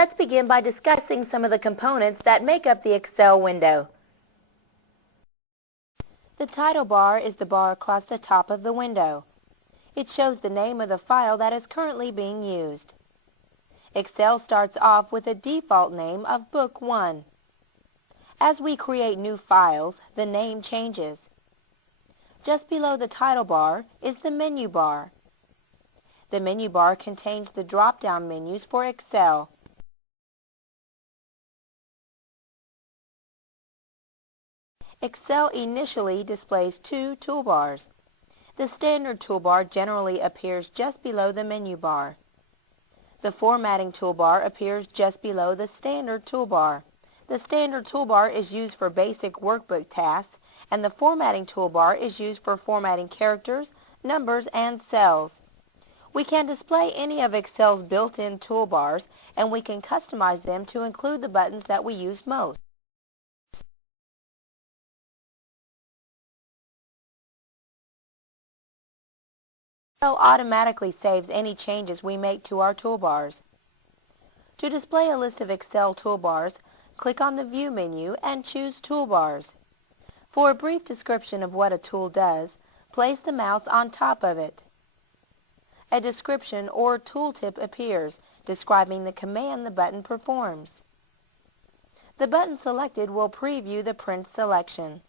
Let's begin by discussing some of the components that make up the Excel window. The title bar is the bar across the top of the window. It shows the name of the file that is currently being used. Excel starts off with a default name of Book 1. As we create new files, the name changes. Just below the title bar is the menu bar. The menu bar contains the drop-down menus for Excel. Excel initially displays two toolbars. The standard toolbar generally appears just below the menu bar. The formatting toolbar appears just below the standard toolbar. The standard toolbar is used for basic workbook tasks, and the formatting toolbar is used for formatting characters, numbers, and cells. We can display any of Excel's built-in toolbars, and we can customize them to include the buttons that we use most. Excel automatically saves any changes we make to our toolbars. To display a list of Excel toolbars, click on the View menu and choose Toolbars. For a brief description of what a tool does, place the mouse on top of it. A description or tooltip appears, describing the command the button performs. The button selected will preview the print selection.